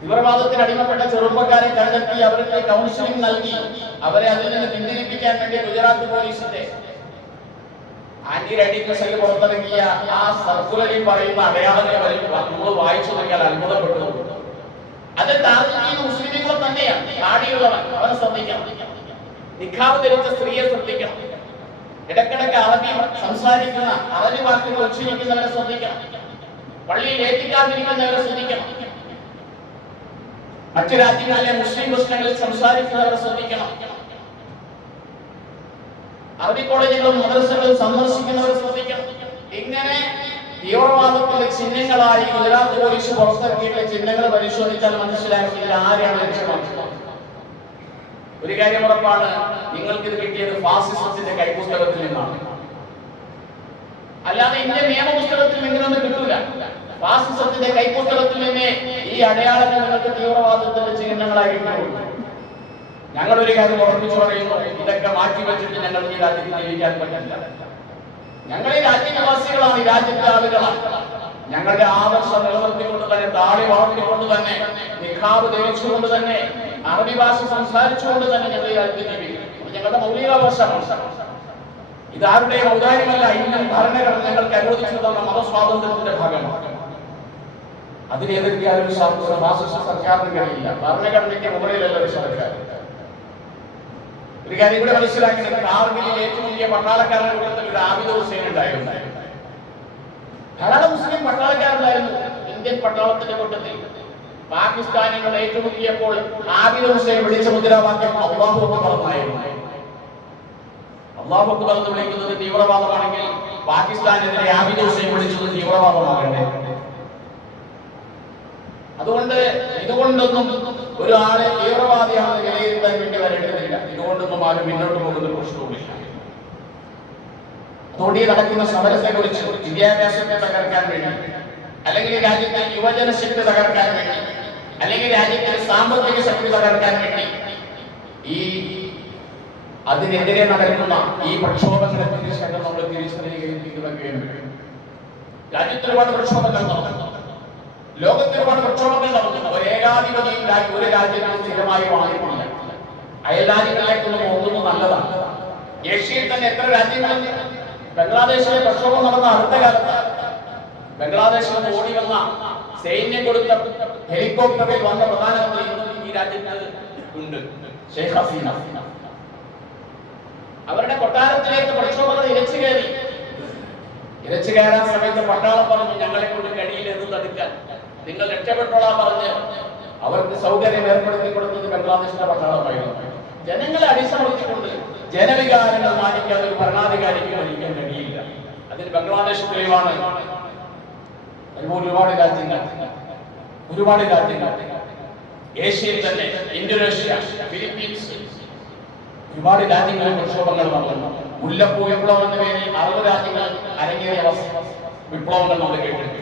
തീവ്രവാദത്തിന് അടിമപ്പെട്ട ചെറുപ്പക്കാരെ കണ്ടെത്തി അവർക്ക് കൗൺസിലിംഗ് നൽകി അവരെ അതിൽ നിന്ന് പിന്തിരിപ്പിക്കാൻ വേണ്ടി ഗുജറാത്ത് പോലീസിന്റെ ആന്റി റേഡിക്കൽ സെൽ പുറത്തിറങ്ങിയ ആ സർക്കുലറിൽ പറയുന്ന അടയാളങ്ങൾ നമ്മൾ വായിച്ചു നോക്കിയാൽ അത്ഭുതപ്പെട്ടു. അത് ടാർഗറ്റ് മുസ്ലിമുകൾ തന്നെയാണ്. താടിയുള്ളവൻ അവനെ ശ്രദ്ധിക്കണം, നിഖാബ് ധരിച്ച സ്ത്രീയെ ശ്രദ്ധിക്കണം, ഇടക്കിടക്ക് അറബി സംസാരിക്കുന്ന അറബി വാക്കുകൾ ഉച്ചരിക്കുന്നവരെ ശ്രദ്ധിക്കണം, പള്ളിയിൽ ഏറ്റിക്കാതിരിക്കുന്നവരെ ശ്രദ്ധിക്കണം, മറ്റു രാജ്യങ്ങളിലെ മുസ്ലിം പ്രശ്നങ്ങളിൽ സംസാരിക്കുന്നവരെ ശ്രദ്ധിക്കണം, അറബി കോളേജുകളും മദ്രസകളും സന്ദർശിക്കുന്നവരെ ശ്രദ്ധിക്കണം. ഇങ്ങനെ തീവ്രവാദത്തിന്റെ ചിഹ്നങ്ങളായി ഗുജറാത്ത് പോലീസ് പുറത്തിറക്കിയിട്ടുള്ള ചിഹ്നങ്ങൾ പരിശോധിച്ചാൽ മനസ്സിലാക്കില്ല ആരെയാണ് ലക്ഷ്യമാക്കുന്നത്. ഒരു കാര്യം ഉറപ്പാണ്, നിങ്ങൾക്ക് ഇത് കിട്ടിയത് ഫാസിസത്തിന്റെ കൈപുസ്തകത്തിൽ നിന്നാണ്, അല്ലാതെ ഇന്ത്യൻ നിയമപുസ്തകത്തിൽ നിന്നൊന്നും കിട്ടൂല. ഫാസിസത്തിന്റെ കൈപുസ്തകത്തിൽ നിന്ന് ഈ അടയാളങ്ങൾ നിങ്ങൾക്ക് തീവ്രവാദത്തിന്റെ ചിഹ്നങ്ങളായി കിട്ടുള്ളൂ. ഞങ്ങളൊരു കാര്യം ഉറപ്പിച്ചു പറയുന്നു, ഇതൊക്കെ മാറ്റിവെച്ചിട്ട് ഞങ്ങൾ ഈ രാജ്യത്ത് ജീവിക്കാൻ പറ്റില്ല. ഞങ്ങൾ ഈ രാജ്യനിവാസികളാണ്, ഈ രാജ്യത്തെ ആളുകളാണ്. ഞങ്ങളുടെ ആദർശം നിലനിർത്തിക്കൊണ്ട് തന്നെ, താടി വളർത്തിക്കൊണ്ട് തന്നെ, നിഖാബ് ധരിച്ചുകൊണ്ട് തന്നെ, അറബി ഭാഷ സംസാരിച്ചുകൊണ്ട് തന്നെ ഞങ്ങൾ ഈ രാജ്യത്ത് ജീവിക്കും. ഞങ്ങളുടെ മൗലികാവകാശമാണ്. ഇതാരുടെയും ഔദാര്യമല്ല. ഇന്ത്യൻ ഭരണഘടന ഞങ്ങൾക്ക് അനുവദിച്ചു തന്ന മതസ്വാതന്ത്ര്യത്തിന്റെ ഭാഗമാണ്. അതിനെ എതിർക്കാൻ ഒരു ഫാസിസ്റ്റ് സർക്കാരിന് കഴിയില്ല. ഭരണഘടനയ്ക്ക് മുകളിലല്ല ഒരു സർക്കാർ. ഒരു കാര്യം കൂടെ മനസ്സിലാക്കണം, കാർഗിലിൽ ഏറ്റവും വലിയ പട്ടാളക്കാരുടെ കൂട്ടത്തിൽ ഒരു ആബിദ് ഹുസൈൻ ഉണ്ടായിരുന്നു. ധാരാളം മുസ്ലിം പട്ടാളക്കാരുണ്ടായിരുന്നു ഇന്ത്യൻ പട്ടാളത്തിന്റെ കൂട്ടത്തിൽ. പാകിസ്ഥാനികൾ ഏറ്റുമുട്ടിയപ്പോൾ ആബിദ് ഹുസൈൻ വിളിച്ച മുദ്രാവാക്യം അല്ലാഹു അക്ബർ എന്നായിരുന്നു. അല്ലാഹു അക്ബർ എന്ന് വിളിക്കുന്നത് തീവ്രവാദമാണെങ്കിൽ പാകിസ്ഥാനെതിരെ ആബിദ് ഹുസൈൻ വിളിച്ചത് തീവ്രവാദമാകണ്ടേ? അതുകൊണ്ട് ഇതുകൊണ്ടൊന്നും ഒരാളെ തീവ്രവാദിയാണെന്ന് വിലയിരുത്താൻ വേണ്ടി വരേണ്ടതില്ല. ഇതുകൊണ്ടൊന്നും ആരും മുന്നോട്ട് പോകുന്ന പ്രശ്നവുമില്ല. അതുകൊണ്ട് ഈ നടക്കുന്ന സമരത്തെ കുറിച്ച് വിദ്യാഭ്യാസത്തെ തകർക്കാൻ വേണ്ടി, അല്ലെങ്കിൽ രാജ്യത്തെ യുവജന ശക്തി തകർക്കാൻ വേണ്ടി, അല്ലെങ്കിൽ രാജ്യത്തെ സാമ്പത്തിക ശക്തി തകർക്കാൻ വേണ്ടി അതിനെതിരെ നടക്കുന്ന ഈ പ്രക്ഷോഭങ്ങളെ തീർച്ചയായിട്ടും നമ്മൾ തിരിച്ചറിയുകയും പിന്തുണയ്ക്കുകയും വേണം. രാജ്യത്ത് ഒരുപാട് പ്രക്ഷോഭങ്ങൾ നടന്നു, ലോകത്തിൽ ഒരുപാട് പ്രക്ഷോഭങ്ങൾ നടന്നു. ഒരു ഏകാധിപതിയും ഒരു രാജ്യത്തും സ്ഥിരമായി വാങ്ങിയിട്ടില്ല. അയൽരാജ്യങ്ങളിലേക്കൊന്നും പോകുന്നത് നല്ലതാണ്. ഏഷ്യയിൽ തന്നെ എത്ര രാജ്യങ്ങളിൽ ബംഗ്ലാദേശിലെ പ്രക്ഷോഭം നടന്ന അടുത്ത കാലത്ത് ബംഗ്ലാദേശിൽ നിന്ന് ഓടി വന്ന സൈന്യം കൊടുത്ത ഹെലികോപ്റ്ററിൽ വന്ന പ്രധാനമന്ത്രി ഈ രാജ്യത്ത് ഉണ്ട്, ഷെയ്ഖ് ഹസീന. അവരുടെ കൊട്ടാരത്തിലേക്ക് പ്രക്ഷോഭങ്ങൾ ഇരച്ചു കയറാൻ സമയത്ത് പട്ടാളം പറഞ്ഞു, ഞങ്ങളെ കൊണ്ട് കഴിയില്ലെന്ന് തടുക്കാൻ, നിങ്ങൾ രക്ഷപ്പെട്ടോളാൻ പറഞ്ഞ് അവർക്ക് സൗകര്യം ഏർപ്പെടുത്തി കൊടുത്തത് ബംഗ്ലാദേശിന്റെ പട്ടാളമായിരുന്നു. ജനങ്ങളെ അടിച്ചമർത്തിക്കൊണ്ട് ജനവികാരങ്ങൾ മാനിക്കാതെ ഒരു ഭരണാധികാരിക്ക് ഭരിക്കാൻ കഴിയില്ല. അതിന് ബംഗ്ലാദേശ് തെളിവാണ്. ഒരുപാട് രാജ്യങ്ങൾ ഏഷ്യയിൽ തന്നെ ഇന്തോനേഷ്യ, ഫിലിപ്പീൻസ്, ഒരുപാട് രാജ്യങ്ങളിൽ പ്രക്ഷോഭങ്ങൾ നടന്നു. മുല്ലപ്പൂ വിപ്ലവം എന്ന പേരിൽ 60 രാജ്യങ്ങൾ അരങ്ങേറിയ വിപ്ലവങ്ങൾ നമ്മൾ കേട്ടിട്ടുണ്ട്.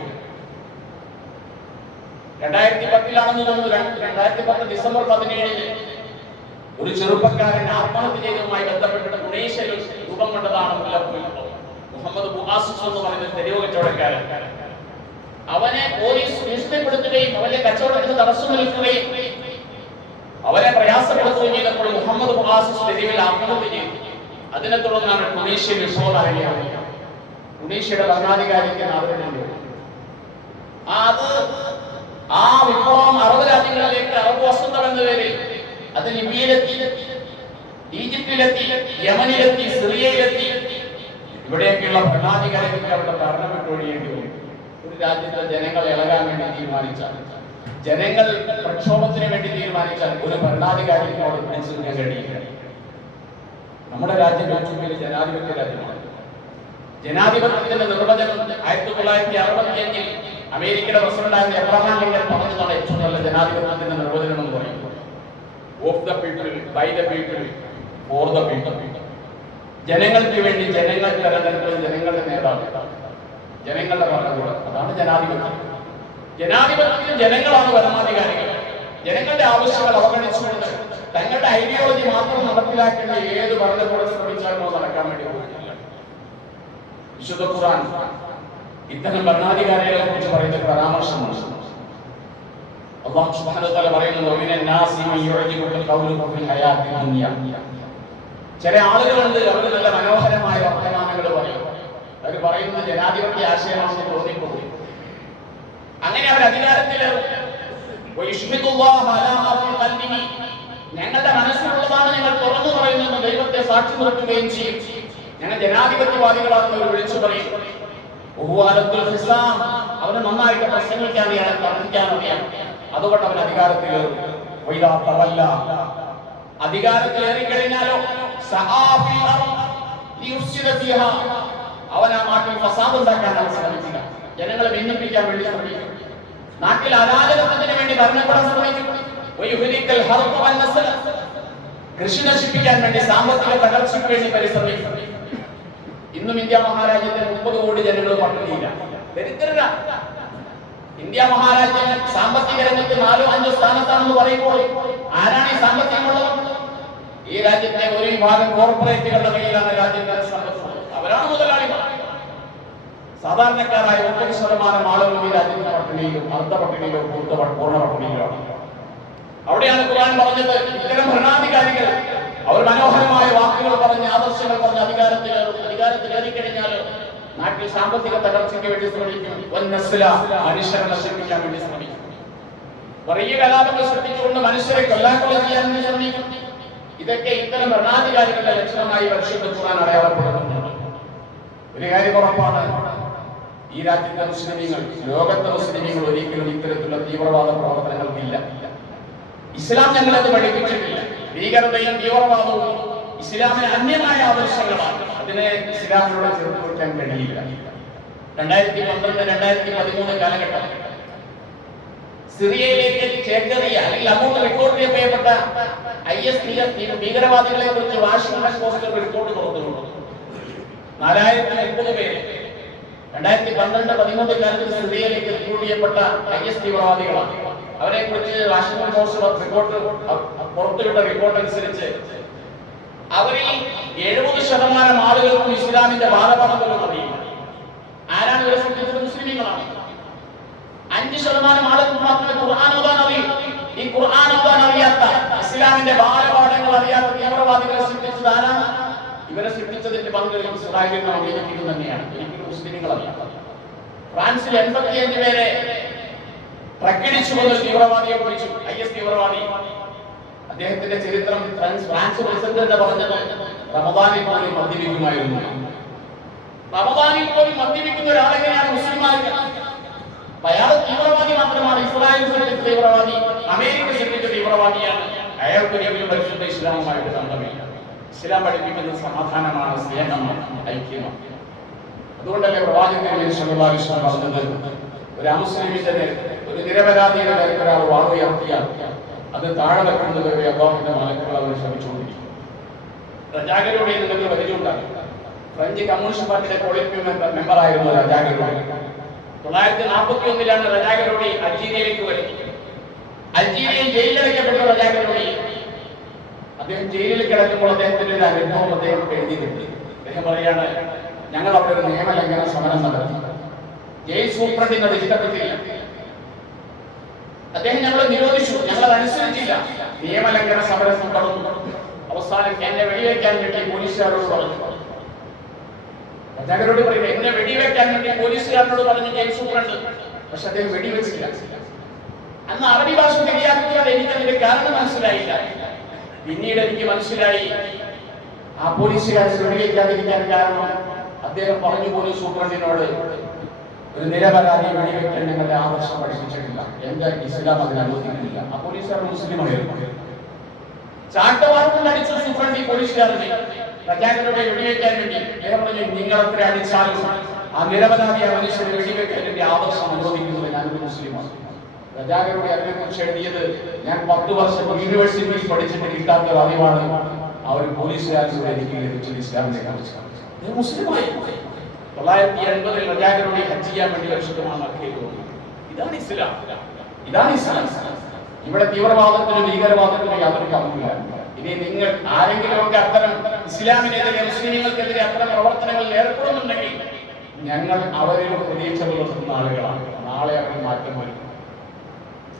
2010 തോന്നുന്നു, 2010 ഡിസംബർ 17 ഒരു ചെറുപ്പക്കാരൻ ആത്മഹത്യ ചെയ്തതുമായി ബന്ധപ്പെട്ട് തുണീഷ്യയിൽ രൂപം കൊണ്ടതാണ് മുല്ലപ്പൂ വിപ്ലവം. മുഹമ്മദ് ബുആസിസ് എന്ന് പറയുന്ന തെരുവ് കച്ചവടക്കാരൻ, അവനെ പോലീസ് ഭീഷണിപ്പെടുത്തുകയും അവന്റെ കച്ചവടത്തിന് തടസ്സം നിൽക്കുകയും അവരെ പ്രയാസപ്പെടുത്തുകയും ചെയ്തപ്പോൾ മുഹമ്മദ് ബുആസിസ് തെരുവിൽ ആത്മഹത്യ ചെയ്തു. അതിനെ തുടർന്നാണ് ടുണീഷ്യ വിപ്ലവം അരങ്ങേറിയത്. ടുണീഷ്യയുടെ ഭരണാധികാരിക്ക് നാടുകളുണ്ട്. ആ വിപ്ലവം 60 രാജ്യങ്ങളിലേക്ക്, അറബ് വസന്തം എന്ന പേരിൽ അത് ലിബിയയിലെത്തി, ഈജിപ്തിലെത്തി, യമനിലെത്തി, സിറിയയിലെത്തി. ഇവിടെയൊക്കെയുള്ള ഭരണാധികാരികൾക്ക് അവരുടെ ഭരണം വിട്ടൊഴിയേണ്ടി വരും. ഒരു രാജ്യത്തെ ജനങ്ങൾ ഇളകാൻ വേണ്ടി തീരുമാനിച്ചാൽ, ജനങ്ങൾ പ്രക്ഷോഭത്തിന് വേണ്ടി തീരുമാനിച്ചാൽ ഒരു ഭരണാധികാരിയോട് പിടിച്ചു നിൽക്കാൻ കഴിയില്ല. നമ്മുടെ രാജ്യം ഏറ്റവും വലിയ ജനാധിപത്യ രാജ്യമാണ്. ജനാധിപത്യത്തിന്റെ നിർവചനം 1965 അമേരിക്കയുടെ പ്രസിഡന്റായ എബ്രഹാം ലിങ്കൺ പറഞ്ഞതാണ് ഏറ്റവും നല്ല ജനാധിപത്യത്തിന്റെ നിർവചനം എന്ന് പറയുന്നത്. Of the people, by the people, for the people. ജനങ്ങൾക്ക് വേണ്ടി ജനങ്ങൾ തെരഞ്ഞെടുക്കുന്ന ജനങ്ങളുടെ നേതാവ്, ജനങ്ങളുടെ ഭരണകൂടം. അതാണ് ജനാധിപത്യം. ജനാധിപത്യത്തിൽ ജനങ്ങളാണ് ഭരണാധികാരികൾ. ജനങ്ങളുടെ ആവശ്യങ്ങൾ അവഗണിച്ചുകൊണ്ട് തങ്ങളുടെ ഐഡിയോളജി മാത്രം നടപ്പിലാക്കേണ്ട ഏത് ഭരണകൂടം ശ്രമിച്ചാലും നടക്കാൻ വേണ്ടി പോകുന്നില്ല. വിശുദ്ധ ഖുർആൻ ഇത്തരം ഭരണാധികാരികളെ കുറിച്ച് പറയുന്ന പരാമർശമാണ്. അല്ലാഹു സുബ്ഹാനഹു വ തആല പറയുന്നത്, "വമിനൻ നാസി മൻ യുഅജിബുക ഖൗലുഹു ഫിൽ ഹയാത്തി ദുനിയ." ചില ആളുകളുണ്ട്, അവർ നല്ല മനോഹരമായ വർത്തമാനങ്ങൾ പറയും. അവർ പറയുന്നത് ജനാധിപത്യ ആശയമാണെന്ന് തോന്നിപ്പോകും. അങ്ങനെ അവർ അധികാരത്തിലേറും. ഞങ്ങളുടെ മനസ്സിലുള്ളതാണ് ഞങ്ങൾ തുറന്നു പറയുന്നത്, ദൈവത്തെ സാക്ഷി നിർത്തുകയും ചെയ്യും. ഞങ്ങൾ ജനാധിപത്യവാദികളാണെന്ന് അവർ വിളിച്ചു പറയും. അവന് നന്നായിട്ട് പ്രസംഗിക്കാൻ അറിയാം, തർക്കിക്കാൻ അറിയാം. അതുകൊണ്ട് അവൻ അധികാരത്തിലേറും. അധികാരത്തിലേറിക്കഴിഞ്ഞാലോ അവൻ ആ നാട്ടിൽ ഫസാദ് ഉണ്ടാക്കാനാണ് ശ്രമിക്കുക. ജനങ്ങളെ ഭിന്നിപ്പിക്കാൻ വേണ്ടി ശ്രമിക്കും. നാട്ടിൽ അരാജകത്വത്തിന് വേണ്ടി ഭരണകൂടം ശ്രമിക്കും. കൃഷി നശിപ്പിക്കാൻ വേണ്ടി, സാമ്പത്തിക തകർച്ചയ്ക്ക് വേണ്ടി പരിശ്രമിക്കും. ഇന്നും ഇന്ത്യ മഹാരാജ്യത്തിൽ 30 കോടി ജനങ്ങൾ പട്ടിണിയില്ല, ദരിദ്രരാണ്. ഇന്ത്യ മഹാരാജ്യം സാമ്പത്തിക രംഗത്ത് 4-5 സ്ഥാനത്താണെന്ന് പറയുമ്പോൾ ആരാണ് ഈ സാമ്പത്തികമുള്ളത്? ഈ രാജ്യത്തെ ഒരു വിഭാഗം കോർപ്പറേറ്റുകളുടെ കയ്യിലാണ് രാജ്യത്തെ സമ്പത്ത്. അവരാണ് മുതലാളിമാർ. സാധാരണക്കാരായ 30% ആളുകൾ ഈ രാജ്യത്തെ പട്ടിണിയിലും, അർദ്ധ പട്ടിണിയിലോ പൂർണ്ണ പട്ടിണിയിലോ. അവിടെയാണ് ഖുർആൻ പറഞ്ഞത്, ഇത്തരം ഭരണാധികാരികൾ അവർ മനോഹരമായ വാക്കുകൾ പറഞ്ഞ്, ആദർശങ്ങൾ പറഞ്ഞ് അധികാരത്തിലേറിക്കഴിഞ്ഞാൽ നാട്ടിൽ സാമ്പത്തിക തകർച്ചയ്ക്ക് വേണ്ടി ശ്രമിക്കും. മനുഷ്യരെ നശിപ്പിക്കാൻ വേണ്ടി ശ്രമിക്കും. വലിയ കലാപങ്ങൾ സൃഷ്ടിച്ചുകൊണ്ട് മനുഷ്യരെ കൊല്ലാക്കൊല ചെയ്യാൻ വേണ്ടി ശ്രമിക്കും. ഇതൊക്കെ ഇത്തരം ഭരണാധികാരികളുടെ ലക്ഷണമായി പരിശുദ്ധ ഖുർആൻ അടയാളപ്പെടുന്നുണ്ട്. ഒരു കാര്യം ഉറപ്പാണ്, ഈ രാജ്യത്തെ മുസ്ലിമീങ്ങൾ, ലോകത്തെ മുസ്ലിമീങ്ങൾ ഒരിക്കലും ഇത്തരത്തിലുള്ള തീവ്രവാദ പ്രവർത്തനങ്ങൾക്കില്ല. ഇസ്ലാം ഞങ്ങളത് പഠിപ്പിച്ചിട്ടില്ല. ഭീകരതയും തീവ്രവാദവും ഇസ്ലാമിന് അന്യമായ ആദർശങ്ങളാണ്. അതിനെ ഇസ്ലാമിനോട് ചേർത്ത് വയ്ക്കാൻ കഴിയില്ല. 2012-2013 കാലഘട്ടം സിറിയയിലേക്ക് ചേക്കേറിയ അല്ലെങ്കിൽ അങ്ങോട്ട് റിപ്പോർട്ട് ചെയ്യപ്പെട്ട IS ഭീകരവാദികളെ കുറിച്ച് വാഷിംഗ്ടൺ പോസ്റ്റ് റിപ്പോർട്ട് പുറത്തുകൊണ്ടു. 4030 പേര് 2012-13 കാലത്ത് സിറിയയിലേക്ക് റിക്രൂട്ട് ചെയ്യപ്പെട്ട IS തീവ്രവാദികളാണ്. അവരെ കുറിച്ച് വാഷിംഗ്ടൺ പോസ്റ്റ് പുറത്തുവിട്ട റിപ്പോർട്ട് അനുസരിച്ച് അവരിൽ 70% ആളുകൾക്കും ഇസ്ലാമിന്റെ ബാധകമാണെന്ന് അറിയില്ല. ആരാണ് ഇവരെ സൃഷ്ടിച്ചത്? മുസ്ലിമീങ്ങളാണ്. 5% ആളുകൾക്ക് മാത്രമേ ഖുർആൻ ഓതാൻ അറിയൂ. ഈ ഖുർആൻ ഓതാൻ അറിയാത്ത, ഇസ്ലാമിന്റെ ബാലപാഠങ്ങൾ അറിയാത്ത തീവ്രവാദികളെ സൃഷ്ടിച്ചത് ആരാണ്? ഇവരെ സൃഷ്ടിച്ചതിന്റെ പങ്ക് ഇസ്രായേലിനും അമേരിക്കയിലും തന്നെയാണ്, ഒരിക്കലും മുസ്ലിമീങ്ങളല്ല. ഫ്രാൻസിൽ 85 പേരെ പ്രകടിച്ചുകൊണ്ട് തീവ്രവാദിയെ കുറിച്ചു. IS തീവ്രവാദി. അദ്ദേഹത്തിന്റെ ചരിത്രം ഫ്രാൻസ് പ്രസിഡന്റ് പറഞ്ഞത് റമദാനിൽ പോലും മദ്യപിക്കുമായിരുന്നു. റമദാനിൽ പോലും മദ്യപിക്കുന്ന ഒരാളെങ്ങനെയാണ് മുസ്ലിമാർക്ക്? അയാൾ തീവ്രവാദി മാത്രമാണ്. ഇസ്രായേൽ സൃഷ്ടിച്ച തീവ്രവാദി, അമേരിക്ക സൃഷ്ടിച്ച തീവ്രവാദിയാണ്. അയാൾക്ക് പരിശുദ്ധ ഇസ്ലാമുമായിട്ട് ബന്ധമില്ല. ഇസ്ലാം പഠിപ്പിക്കുന്നത് സമാധാനമാണ്, സ്നേഹമാണ്, ഐക്യമാണ്. അതുകൊണ്ടല്ലേ പ്രവാചകൻ സല്ലല്ലാഹു അലൈഹി വസല്ലം പറഞ്ഞത്, ഒരു അമുസ്ലിമിന്റെ ഒരു നിരപരാധിയുടെ നേർക്ക് ഒരാൾ വാളുയർത്തിയാൽ അത് താഴെ വെക്കുന്നത് വരെ അല്ലാഹുവിന്റെ മലക്കുകൾ അവരെ ശ്രമിച്ചുകൊണ്ടിരിക്കും. റജാഗരോടെ നിങ്ങൾക്ക് പരിചയമുണ്ടാകും. ഫ്രഞ്ച് കമ്മ്യൂണിസ്റ്റ് പാർട്ടിയുടെ പോളിറ്റ് മെമ്പറായിരുന്നു റജാഗരോടെ. 1941 റജാഗരോടെ അൾജീരിയയിലേക്ക് വരുന്നത്. അൾജീരിയയിൽ ജയിലിലടയ്ക്കപ്പെട്ട റജാഗരോടെ അദ്ദേഹം ജയിലിൽ കിടക്കുമ്പോൾ അദ്ദേഹത്തിന്റെ ഒരു അനുഭവം അദ്ദേഹം എഴുതിയിട്ടുണ്ട്. അദ്ദേഹം പറയാണ്, ഞങ്ങൾ അവിടെ ഒരു നിയമലംഘന സമരം നടത്തി. ജയിൽ സൂപ്രണ്ടിനോട് ഇഷ്ടപ്പെട്ടില്ല. അദ്ദേഹം ഞങ്ങളെ നിരോധിച്ചു, ഞങ്ങളത് അനുസരിച്ചില്ല. നിയമലംഘന സമരം തുടർന്നു. അവസാനം എന്നെ വെടിവെക്കാൻ വേണ്ടി പോലീസുകാരോട് പറഞ്ഞു. റജാഗരോട് പറയുന്നത്, എന്നെ വെടിവെക്കാൻ വേണ്ടി പോലീസുകാരനോട് പറഞ്ഞു ജയിൽ സൂപ്രണ്ട്. പക്ഷെ അദ്ദേഹം വെടിവെച്ചില്ല. അന്ന് അറബി ഭാഷ ശരിയാക്കിയാൽ എനിക്കതിന്റെ കാരണം മനസ്സിലായില്ല. പിന്നീട് എനിക്ക് മനസ്സിലായി, ആ പോലീസുകാരൻ വെടിവെക്കാതിരിക്കാൻ കാരണം അദ്ദേഹം പറഞ്ഞു പോലീസ് സൂപ്രണ്ടിനോട്, ഒരു നിരപരാധി വെടിവെക്കാൻ ഞങ്ങളുടെ ആദർശം പഠിപ്പിച്ചിട്ടില്ല, എന്റെ ഇസ്ലാം അതിന് അനുവദിക്കുന്നില്ല. ആ പോലീസുകാരൻ മുസ്ലിമായിരുന്നു. ചാട്ടവാർക്കും അടിച്ച സൂപ്രണ്ട് ഈ പോലീസുകാരനെ റജാഗരോടെ വെടിവെക്കാൻ വേണ്ടി അദ്ദേഹം പറഞ്ഞു, നിങ്ങൾ എത്ര അടിച്ചാലും ആ നിരപരാധി ആ മനുഷ്യനെ വെടിവെക്കാൻ എന്റെ ആദർശം അനുവദിക്കുന്നത് ഞാനൊരു മുസ്ലിമാണ്. റജാഗരോടെ അതിനെക്കുറിച്ച് എഴുതിയത്, ഞാൻ 10 വർഷം യൂണിവേഴ്സിറ്റിയിൽ പഠിച്ചിട്ട് കിട്ടാത്ത അറിവാണ് ആ ഒരു പോലീസുകാരനോട് എനിക്ക് ലഭിച്ചത് ഇസ്ലാമിനെ കുറിച്ച്. മുസ്ലിമായി 980 റജാഗരോടെ ഹജ്ജ് ചെയ്യാൻ വേണ്ടി പരിശുദ്ധമാണ് മക്കയിൽ പോകുന്നത്. ഇതാണ് ഇസ്ലാം, ഇതാണ് ഇസ്ലാം. ഇവിടെ തീവ്രവാദത്തിനും ഭീകരവാദത്തിനും യാതൊരു കമ്മില്ല. ഇനി നിങ്ങൾ ആരെങ്കിലും ഒക്കെ അത്തരം ഇസ്ലാമിനെതിരെ മുസ്ലിങ്ങൾക്കെതിരെ അത്തരം പ്രവർത്തനങ്ങളിൽ ഏർപ്പെടുന്നുണ്ടെങ്കിൽ ഞങ്ങൾ അവരിൽ പ്രതീക്ഷ പുലർത്തുന്ന ആളുകളാണ്. നാളെ അവർ മാറ്റം വരും.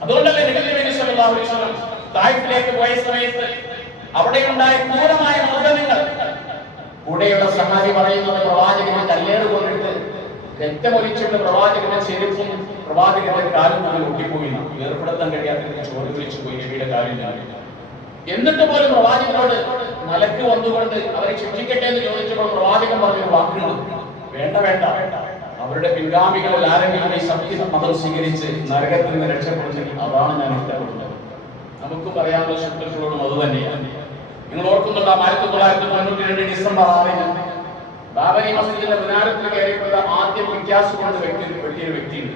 അതുകൊണ്ടല്ലേ നബി സല്ലല്ലാഹു അലൈഹി വസല്ലം തായിഫിലേക്ക് പോയ സമയത്ത് അവിടെയുണ്ടായ ക്രൂരമായ മർദ്ദനങ്ങൾ കൂടെയുള്ള സഹാബി പറയുന്നത്, പ്രവാചകനെ കല്ലേറ് കൊണ്ടിട്ട് രക്തമൊലിച്ചിട്ട് പ്രവാചകന്റെ ചെരുപ്പും പ്രവാചകന്റെ കാലും നമ്മൾ ഒട്ടിപ്പോയി, ഏർപ്പെടുത്താൻ കഴിയാത്ത ചോറ് വിളിച്ചു പോയി നബിയുടെ കാലിൽ. എന്നിട്ട് പോലും പ്രവാചകനോട് മലക്ക് വന്നുകൊണ്ട് അവരെ ശിക്ഷിക്കട്ടെ എന്ന് ചോദിച്ചപ്പോൾ പ്രവാചകൻ പറഞ്ഞൊരു വാക്കുണ്ട്, വേണ്ട വേണ്ട, അവരുടെ പിൻഗാമികളിൽ ആരെങ്കിലും ഈ സത്യ മതം സ്വീകരിച്ച് നരകത്തിൽ നിന്ന് രക്ഷപ്പെടുന്നെങ്കിൽ അതാണ് ഞാൻ ഇഷ്ടപ്പെടുന്നത്. നമുക്കും പറയാനുള്ള ശത്രുക്കളോടും അത് തന്നെയാണ്. നിങ്ങൾ ഓർക്കുന്നുണ്ടോ, 1992 ഡിസംബർ 6 ബാബരി മസ്ജിദിന്റെ മിനാരത്തിൽ കയറിയിട്ടുള്ള ആദ്യം പിക്കാസ് കൊണ്ട് വെട്ടിയൊരു വ്യക്തിയുണ്ട്.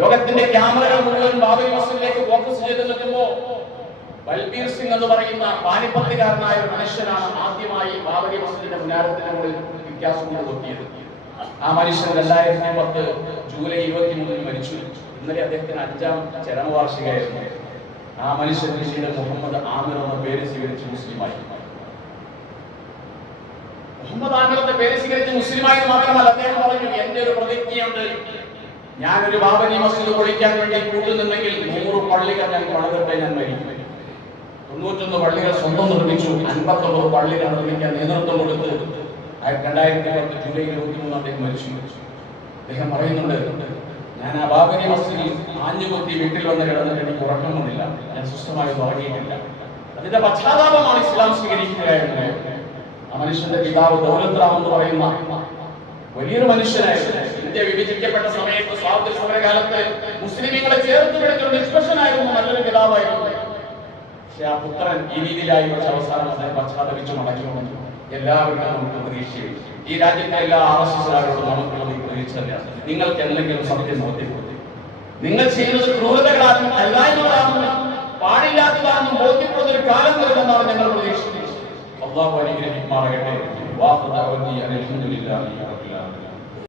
ലോകത്തിന്റെ ക്യാമറകൾ മുഴുവൻ ബാബരി മസ്ജിദിലേക്ക് ഫോക്കസ് ചെയ്ത് നിൽക്കുമ്പോൾ ബൽബീർ സിംഗ് എന്ന് പറയുന്ന പാനിപ്പത്തുകാരനായ ഒരു മനുഷ്യനാണ് ആദ്യമായി ബാബരി മസ്ജിദിന്റെ മിനാരത്തിന്റെ മുകളിൽ പിക്കാസ് കൊണ്ട് കൊത്തിയത്. ആ മനുഷ്യൻ 2010 ജൂലൈ 23 മരിച്ചു. ഇന്നലെ അദ്ദേഹത്തിന് 5ാം ചരമവാർഷികമായിരുന്നു. ആ മനുഷ്യൻ പിന്നീട് മുഹമ്മദ് ആമിർ എന്ന പേര് സ്വീകരിച്ച് മുസ്ലിമായി. മുഹമ്മദ് ആമിർ എന്ന പേര് സ്വീകരിച്ച് മുസ്ലിമായത് മാത്രമല്ല, അദ്ദേഹം പറഞ്ഞു, എന്റെ ഒരു പ്രതിജ്ഞയുണ്ട്, ഞാനൊരു ബാബരി മസ്ജിദ് പൊളിക്കാൻ വേണ്ടി കൂട്ടുനിന്നെങ്കിൽ 100 പള്ളികൾ ഞാൻ പണിതിട്ടേ ഞാൻ മരിക്കും. 91 പള്ളികൾ സ്വന്തം നിർമ്മിച്ചു. 59 പള്ളികൾ നിർമ്മിക്കാൻ നേതൃത്വം കൊടുത്ത് 2010 ജൂലൈ 23 അദ്ദേഹം മരിച്ചു. അദ്ദേഹം പറയുന്നുണ്ട്, ഞാൻ ആ ബാബരി മസ്ജിദിൽ ആഞ്ഞുകൊത്തി വീട്ടിൽ വന്ന് കിടന്നിട്ട് എനിക്ക് ഉറക്കമൊന്നുമില്ല, ഞാൻ സ്വസ്ഥമായി ഉറങ്ങിയിട്ടില്ല. അതിന്റെ പശ്ചാത്താപമാണ് ഇസ്ലാം സ്വീകരിക്കുക എന്നത്. ആ മനുഷ്യന്റെ പിതാവ് ദൗലത് റാം എന്ന് പറയുന്ന വലിയൊരു മനുഷ്യനായിരുന്നു. ഇന്ത്യ വിഭജിക്കപ്പെട്ട സമയത്ത് സ്വാതന്ത്ര്യ സമരകാലത്ത് മുസ്ലിങ്ങളെ ചേർത്ത് പിടിച്ചൊരു നിഷ്പക്ഷനായിരുന്നു, നല്ലൊരു പിതാവായിരുന്നു. പക്ഷെ ആ പുത്രൻ ഈ രീതിയിലായി. പക്ഷെ അവസാനം അദ്ദേഹം പശ്ചാത്തപിച്ചു മടങ്ങി വന്നു. എല്ലാവരും നമുക്ക് പ്രതീക്ഷയും ഈ രാജ്യത്തെ എല്ലാ RSSകാരോടും നമുക്കുള്ളത് ഈ പ്രതീക്ഷ തന്നെയാണ്. നിങ്ങൾക്ക് എന്തെങ്കിലും സത്യം ബോധ്യപ്പെടുത്തി, നിങ്ങൾ ചെയ്യുന്നത് ക്രൂരതകളാണെന്നും അല്ലായ്മകളാണെന്നും പാടില്ലാത്തതാണെന്നും ബോധ്യപ്പെടുന്ന ഒരു കാലം വരുമെന്നാണ് ഞങ്ങൾ പ്രതീക്ഷിക്കുന്നത്. അല്ലാഹു അനുഗ്രഹിക്കുമാറാകട്ടെ. വാഹുദ അൽഹംദുലില്ലാഹി.